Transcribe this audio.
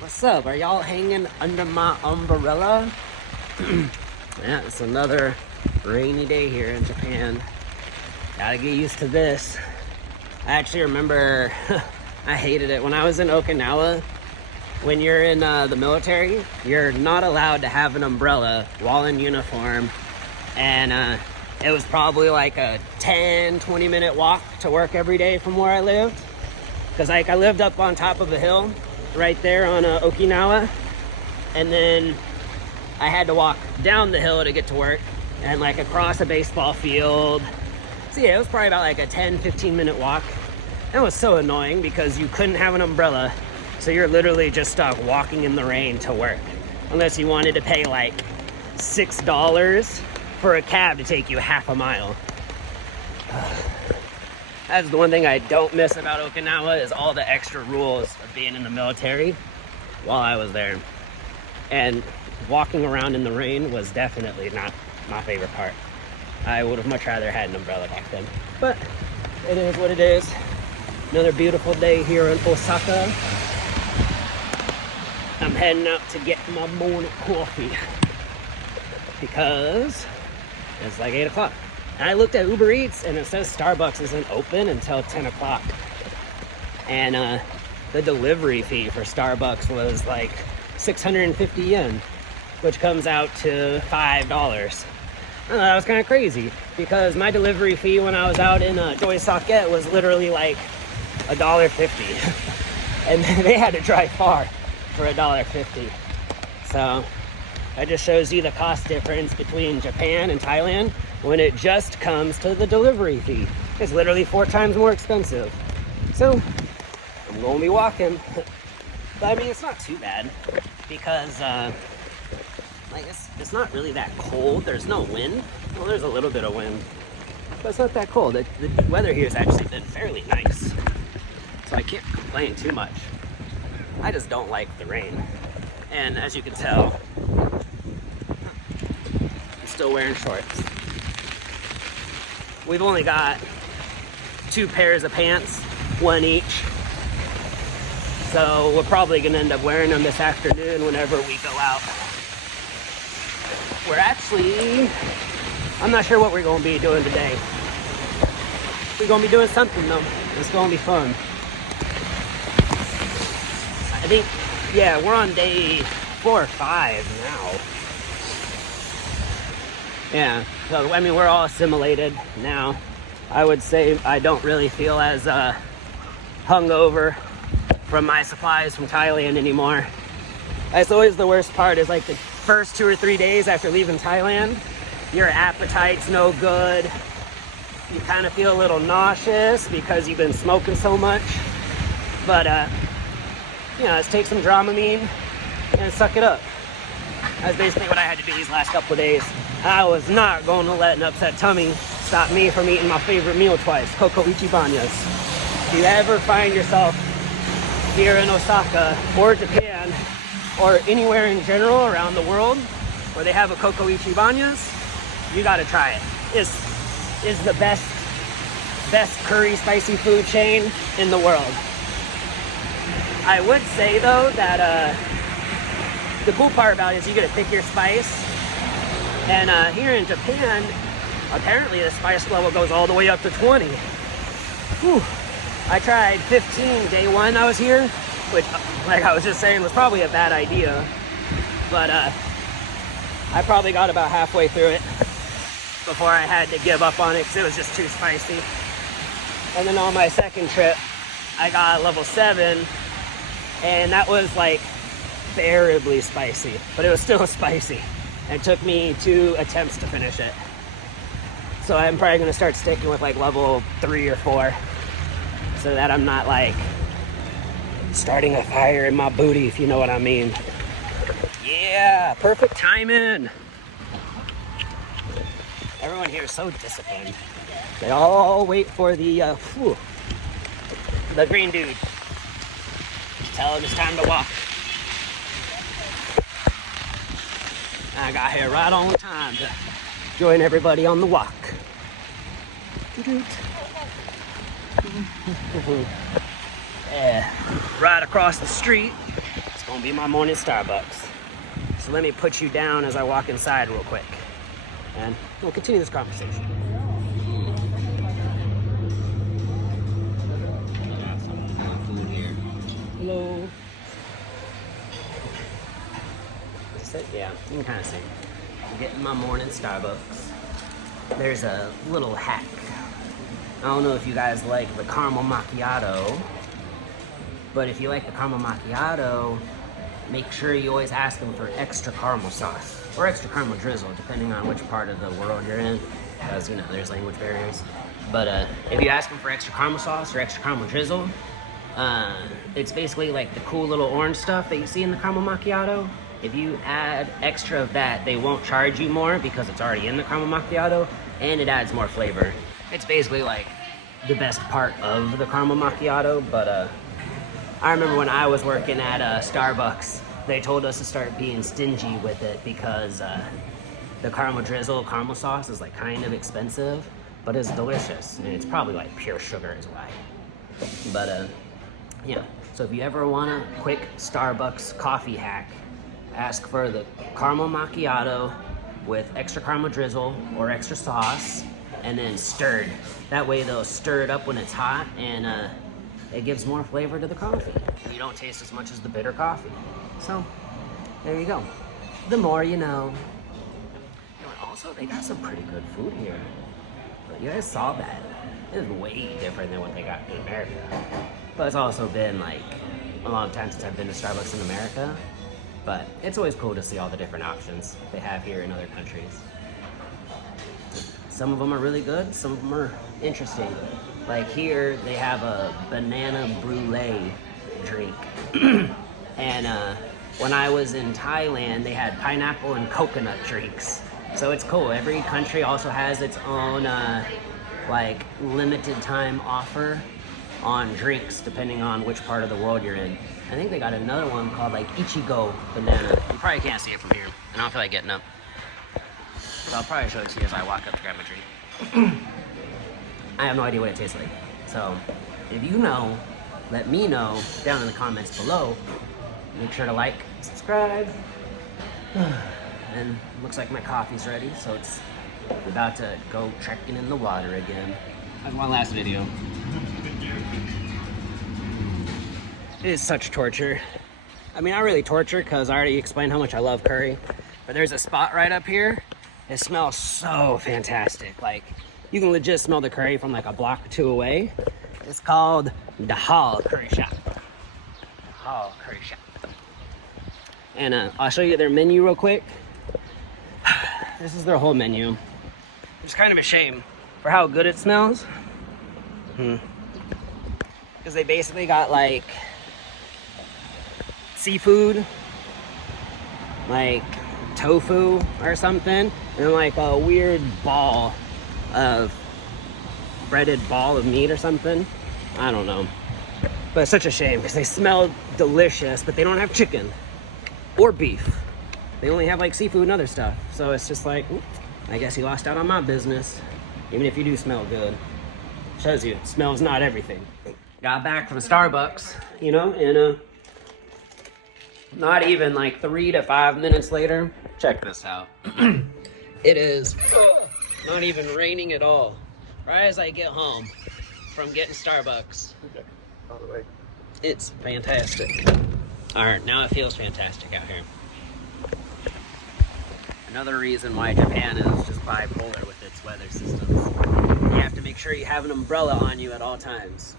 What's up? Are y'all hanging under my umbrella? Yeah, it's another rainy day here in Japan. Gotta get used to this. I actually remember I hated it when I was in Okinawa. When you're in the military, you're not allowed to have an umbrella while in uniform. And it was probably like a 10-20 minute walk to work every day from where I lived. Because I lived up on top of a hill right there on Okinawa. And then I had to walk down the hill to get to work and like across a baseball field. So yeah, it was probably about like a 10-15 minute walk. That was so annoying because you couldn't have an umbrella. So you're literally just stuck walking in the rain to work. Unless you wanted to pay like $6 for a cab to take you half a mile. That's the one thing I don't miss about Okinawa is all the extra rules of being in the military while I was there. And walking around in the rain was definitely not my favorite part. I would have much rather had an umbrella back then. But it is what it is. Another beautiful day here in Osaka. I'm heading out to get my morning coffee because it's like 8 o'clock. I looked at Uber Eats and it says Starbucks isn't open until 10 o'clock. And the delivery fee for Starbucks was like 650 yen, which comes out to $5. That was kind of crazy because my delivery fee when I was out in Osaka was literally like $1.50. And they had to drive far for $1.50. So that just shows you the cost difference between Japan and Thailand when it just comes to the delivery fee. It's literally 4 times more expensive. So I'm gonna be walking. But I mean, it's not too bad because like it's not really that cold. There's no wind. Well, there's a little bit of wind, but it's not that cold. The weather here has actually been fairly nice. So I can't complain too much. I just don't like the rain. And as you can tell, I'm still wearing shorts. We've only got 2 pairs of pants, 1 each. So we're probably gonna end up wearing them this afternoon whenever we go out. We're actually, I'm not sure what we're gonna be doing today. We're gonna be doing something though. It's gonna be fun. I think, yeah, we're on day 4 or 5 now. Yeah, so I mean, we're all assimilated now. I would say I don't really feel as hungover from my supplies from Thailand anymore. That's always the worst part is like the first 2 or 3 days after leaving Thailand, your appetite's no good. You kind of feel a little nauseous because you've been smoking so much. But, you know, let's take some Dramamine and suck it up. That's basically what I had to do these last couple of days. I was not going to let an upset tummy stop me from eating my favorite meal twice, Coco Ichibanyas. If you ever find yourself here in Osaka or Japan or anywhere in general around the world where they have a Coco Ichibanyas, you gotta try it. It's the best curry spicy food chain in the world. I would say though that the cool part about it is you get to pick your spice. And here in Japan, apparently the spice level goes all the way up to 20. Whew. I tried 15 day 1 I was here, which, like I was just saying, was probably a bad idea. But I probably got about halfway through it before I had to give up on it because it was just too spicy. And then on my second trip, I got level 7, and that was like bearably spicy, but it was still spicy. It took me 2 attempts to finish it. So I'm probably gonna start sticking with like level 3 or 4 so that I'm not like starting a fire in my booty, if you know what I mean. Yeah, perfect timing. Everyone here is so disciplined. They all wait for the green dude. Tell him it's time to walk. I got here right on time to join everybody on the walk. Yeah, right across the street, it's Gonna be my morning Starbucks. So let me put you down as I walk inside real quick. And we'll continue this conversation. Got some good food here. Hello. Yeah, you can kind of see. I'm getting my morning Starbucks. There's a little hack. I don't know if you guys like the caramel macchiato, but if you like the caramel macchiato, make sure you always ask them for extra caramel sauce or extra caramel drizzle, depending on which part of the world you're in, because you know there's language barriers. But if you ask them for extra caramel sauce or extra caramel drizzle, it's basically like the cool little orange stuff that you see in the caramel macchiato. If you add extra of that, they won't charge you more because it's already in the caramel macchiato, and it adds more flavor. It's basically like the best part of the caramel macchiato, but I remember when I was working at Starbucks, they told us to start being stingy with it because the caramel drizzle, caramel sauce is like kind of expensive, but it's delicious, and it's probably like pure sugar is why. But yeah, so if you ever want a quick Starbucks coffee hack, ask for the caramel macchiato with extra caramel drizzle or extra sauce, and then stirred. That way they'll stir it up when it's hot, and it gives more flavor to the coffee. You don't taste as much as the bitter coffee. So, there you go. The more you know. Also, they got some pretty good food here. But you guys saw that. It is way different than what they got in America. But it's also been like a long time since I've been to Starbucks in America. But it's always cool to see all the different options they have here in other countries. Some of them are really good, some of them are interesting. Like here, they have a banana brulee drink. And when I was in Thailand, they had pineapple and coconut drinks. So it's cool. Every country also has its own like limited time offer on drinks depending on which part of the world you're in. I think they got another one called like Ichigo banana. You probably can't see it from here, and I don't feel like getting up. So I'll probably show it to you as I walk up to grab a drink. I have no idea what it tastes like. So if you know, let me know down in the comments below. Make sure to like, subscribe. And looks like my coffee's ready, so it's about to go trekking in the water again. That's my last video. It is such torture. I mean, not really torture, because I already explained how much I love curry. But there's a spot right up here. It smells so fantastic. Like, you can legit smell the curry from like a block or two away. It's called the Hall Curry Shop. Hall Curry Shop. And I'll show you their menu real quick. This is their whole menu. It's kind of a shame for how good it smells. Because they basically got like seafood, like tofu or something, and like a weird ball of breaded ball of meat or something. I don't know. But it's such a shame because they smell delicious, but they don't have chicken or beef. They only have like seafood and other stuff. So it's just like, I guess you lost out on my business. Even if you do smell good. Shows you, smell's not everything. Got back from Starbucks, you know, and not even like 3 to 5 minutes later, check this out. It is not even raining at all. Right as I get home from getting Starbucks. Okay. All the way. It's fantastic. All right, now it feels fantastic out here. Another reason why Japan is just bipolar with its weather systems. You have to make sure you have an umbrella on you at all times.